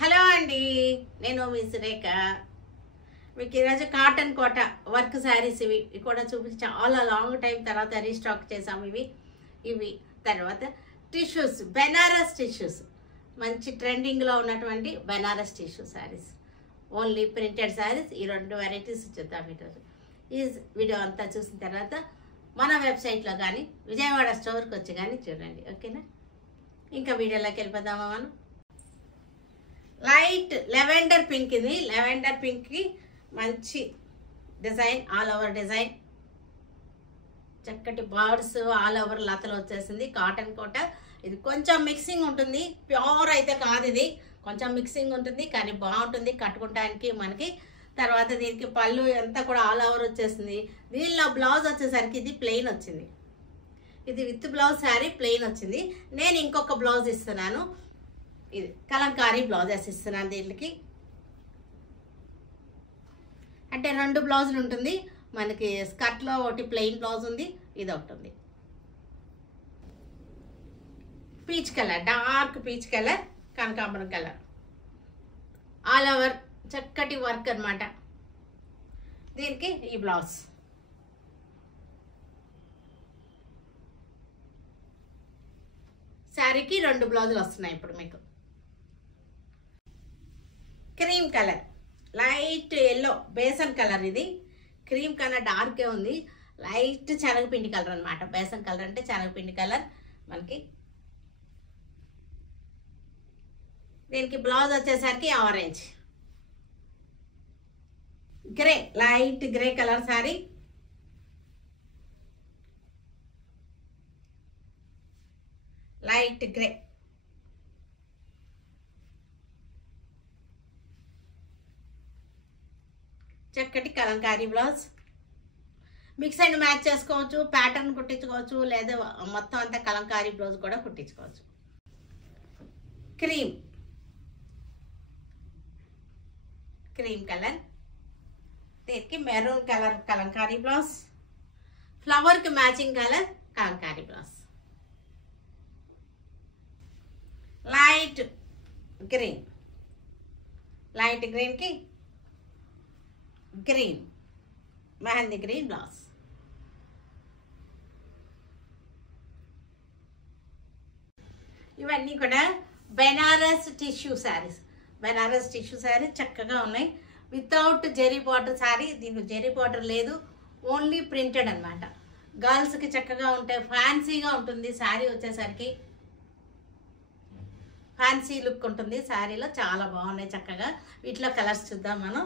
Hello అండి, నేను మీ సురేఖ. మీకు ఈరోజు కాటన్ కోట వర్క్ శారీస్ ఇవి కూడా చూపించి చాలా లాంగ్ టైం తర్వాత రీస్టాక్ చేసాము. ఇవి తర్వాత టిష్యూస్, బెనారస్ టిష్యూస్, మంచి ట్రెండింగ్లో ఉన్నటువంటి Banaras tissue sarees, only printed sarees. ఈ రెండు వెరైటీస్ చూద్దాం ఈరోజు. ఈ వీడియో అంతా చూసిన తర్వాత మన వెబ్సైట్లో కానీ విజయవాడ స్టోర్కి వచ్చి కానీ చూడండి, ఓకేనా? ఇంకా వీడియోలోకి వెళ్ళిపోదామా మనం. లైట్ లెవెండర్ పింక్, ఇది లెవెండర్ పింక్కి మంచి డిజైన్, ఆల్ ఓవర్ డిజైన్, చక్కటి బర్డ్స్ ఆల్ ఓవర్ లతలు వచ్చేసింది. కాటన్ కోట ఇది కొంచెం మిక్సింగ్ ఉంటుంది, ప్యూర్ అయితే కాదు, ఇది కొంచెం మిక్సింగ్ ఉంటుంది కానీ బాగుంటుంది కట్టుకోవడానికి మనకి. తర్వాత దీనికి పళ్ళు అంతా కూడా ఆల్ ఓవర్ వచ్చేసింది. దీనిలో బ్లౌజ్ వచ్చేసరికి ఇది ప్లెయిన్ వచ్చింది, ఇది విత్ బ్లౌజ్ శారీ ప్లెయిన్ వచ్చింది. నేను ఇంకొక బ్లౌజ్ ఇస్తున్నాను, ఇది కలంకారీ బ్లౌజెస్ ఇస్తున్నాను దీనికి. అంటే రెండు బ్లౌజులు ఉంటుంది మనకి. స్కర్ట్లో ఒకటి ప్లెయిన్ బ్లౌజ్ ఉంది, ఇది ఒకటి ఉంది. Peach colour, dark peach colour, కనకాంబరం కలర్, ఆల్ ఓవర్ చక్కటి వర్క్ అన్నమాట. దీనికి ఈ బ్లౌజ్. శారీకి రెండు బ్లౌజులు వస్తున్నాయి ఇప్పుడు మీకు. Cream colour, light yellow besan colour, ఇది క్రీమ్ కలర్ డార్కే ఉంది, లైట్ శనగపిండి కలర్ అనమాట. బేసన్ కలర్ అంటే శనగపిండి కలర్ మనకి. దీనికి బ్లౌజ్ వచ్చేసరికి orange, grey, light grey colour sari. Light grey, చక్కటి Kalamkari blouse. Mix and match చేసుకోవచ్చు, ప్యాటర్న్ కుట్టించుకోవచ్చు, లేదా మొత్తం అంతా కలంకారీ బ్లౌజ్ కూడా కుట్టించుకోవచ్చు. క్రీమ్, క్రీమ్ కలర్, దీనికి మెరూన్ కలర్ కలంకారీ బ్లౌజ్, ఫ్లవర్కి matching colour Kalamkari blouse. Light green, light గ్రీన్కి గ్రీన్, మెహందీ గ్రీన్ బ్లౌజ్. ఇవన్నీ కూడా బెనారస్ టిష్యూ శారీస్. బెనారస్ టిష్యూ శారీ చక్కగా ఉన్నాయి, వితౌట్ జెరీ బార్డర్ శారీ. దీనికి జెరీ బార్డర్ లేదు, ఓన్లీ ప్రింటెడ్ అనమాట. గర్ల్స్కి చక్కగా ఉంటాయి, ఫ్యాన్సీగా ఉంటుంది శారీ వచ్చేసరికి. ఫ్యాన్సీ లుక్ ఉంటుంది శారీలో, చాలా బాగున్నాయి చక్కగా. వీటిలో కలర్స్ చూద్దాం మనం.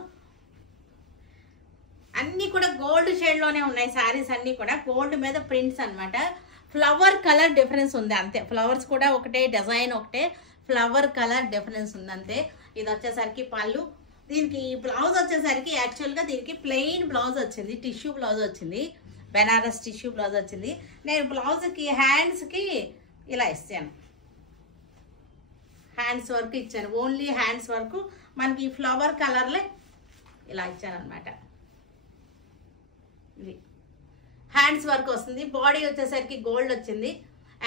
అన్నీ కూడా గోల్డ్ షేడ్లోనే ఉన్నాయి శారీస్, అన్నీ కూడా గోల్డ్ మీద ప్రింట్స్ అనమాట. ఫ్లవర్ కలర్ డిఫరెన్స్ ఉంది అంతే, ఫ్లవర్స్ కూడా ఒకటే, డిజైన్ ఒకటే, ఫ్లవర్ కలర్ డిఫరెన్స్ ఉంది అంతే. ఇది వచ్చేసరికి పళ్ళు. దీనికి ఈ బ్లౌజ్ వచ్చేసరికి యాక్చువల్గా దీనికి ప్లెయిన్ బ్లౌజ్ వచ్చింది, టిష్యూ బ్లౌజ్ వచ్చింది, బెనారస్ టిష్యూ బ్లౌజ్ వచ్చింది. నేను బ్లౌజ్కి హ్యాండ్స్కి ఇలా ఇస్తాను, హ్యాండ్స్ వర్క్ ఇచ్చాను, ఓన్లీ హ్యాండ్స్ వర్క్ మనకి ఈ ఫ్లవర్ కలర్లే ఇలా ఇచ్చాను అనమాట. ఇది హ్యాండ్స్ వర్క్ వస్తుంది. బాడీ వచ్చేసరికి గోల్డ్ వచ్చింది,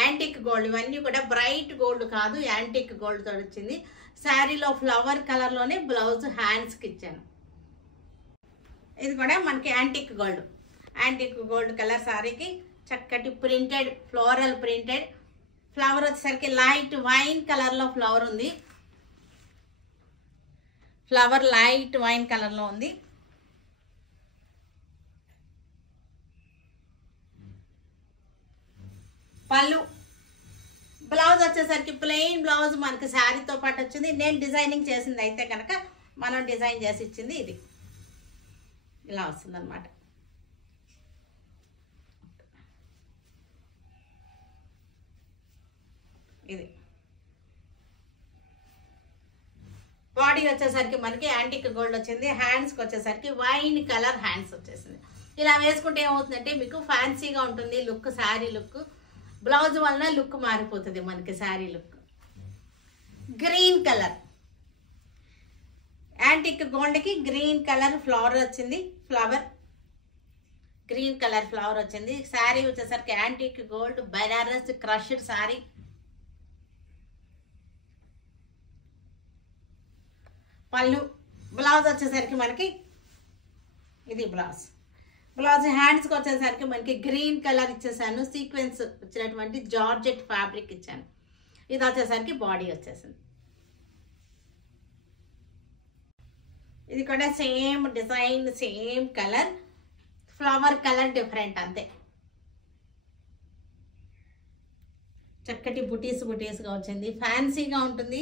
యాంటిక్ గోల్డ్. ఇవన్నీ కూడా బ్రైట్ గోల్డ్ కాదు, యాంటిక్ గోల్డ్ తో వచ్చింది. శారీలో ఫ్లవర్ కలర్లోనే బ్లౌజ్ హ్యాండ్స్కి ఇచ్చాను. ఇది కూడా మనకి antique gold, antique gold colour శారీకి చక్కటి ప్రింటెడ్, ఫ్లోరల్ ప్రింటెడ్. ఫ్లవర్ వచ్చేసరికి లైట్ వైన్ కలర్లో ఫ్లవర్ ఉంది, ఫ్లవర్ లైట్ వైన్ కలర్లో ఉంది. పళ్ళు, బ్లౌజ్ వచ్చేసరికి ప్లెయిన్ బ్లౌజ్ మనకి శారీతో పాటు వచ్చింది. నేను డిజైనింగ్ చేసింది అయితే కనుక మనం డిజైన్ చేసి ఇచ్చింది ఇది ఇలా వస్తుంది అనమాట. ఇది బాడీ వచ్చేసరికి మనకి యాంటిక్ గోల్డ్ వచ్చింది, హ్యాండ్స్కి వచ్చేసరికి వైన్ కలర్ హ్యాండ్స్ వచ్చేసింది. ఇలా వేసుకుంటే ఏమవుతుందంటే మీకు ఫ్యాన్సీగా ఉంటుంది లుక్, శారీ లుక్. బ్లౌజ్ వలన లుక్ మారిపోతుంది మనకి sari look. Green colour, antique గోల్డ్కి గ్రీన్ కలర్ ఫ్లవర్ వచ్చింది, ఫ్లవర్ గ్రీన్ కలర్ ఫ్లవర్ వచ్చింది. శారీ వచ్చేసరికి antique gold Banaras crushed sari. పళ్ళు. బ్లౌజ్ వచ్చేసరికి మనకి ఇది బ్లౌజ్. బ్లౌజ్ హ్యాండ్స్కి వచ్చేసరికి మనకి గ్రీన్ కలర్ ఇచ్చేసాను, సీక్వెన్స్ వచ్చినటువంటి జార్జెట్ ఫ్యాబ్రిక్ ఇచ్చాను. ఇది వచ్చేసరికి బాడీ వచ్చేసింది. ఇది కూడా same design, same colour, flower colour different అంతే. చక్కటి బుటీస్గా వచ్చింది, ఫ్యాన్సీగా ఉంటుంది,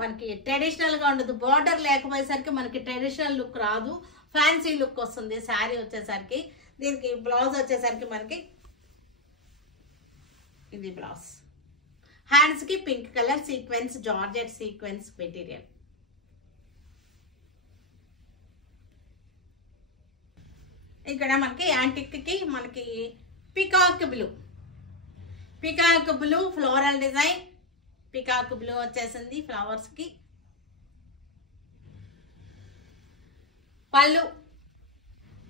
మనకి ట్రెడిషనల్గా ఉండదు. బార్డర్ లేకపోయేసరికి మనకి ట్రెడిషనల్ లుక్ రాదు, ఫ్యాన్సీ లుక్ వస్తుంది శారీ వచ్చేసరికి. దీనికి బ్లౌజ్ వచ్చేసరికి మనకి ఇది బ్లౌజ్. హ్యాండ్స్కి pink colour sequence, georgette sequence material. ఇక్కడ మనకి యాంటిక్కి మనకి peacock blue floral design. Peacock blue వచ్చేసింది ఫ్లవర్స్కి. పళ్ళు.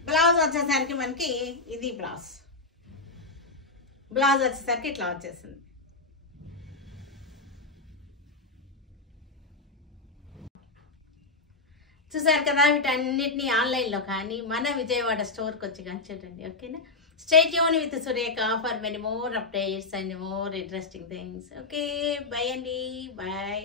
బ్లౌజ్ వచ్చేసరికి మనకి ఇది బ్లౌజ్. బ్లౌజ్ వచ్చేసరికి ఇట్లా వచ్చేసింది. చూసారు కదా, వీటన్నిటిని ఆన్లైన్లో కానీ మన విజయవాడ స్టోర్కి వచ్చి కానీ చూడండి. ఓకేనా? Stay tune with Surekha for many more updates and more interesting things. Okay, by అండి, బాయ్.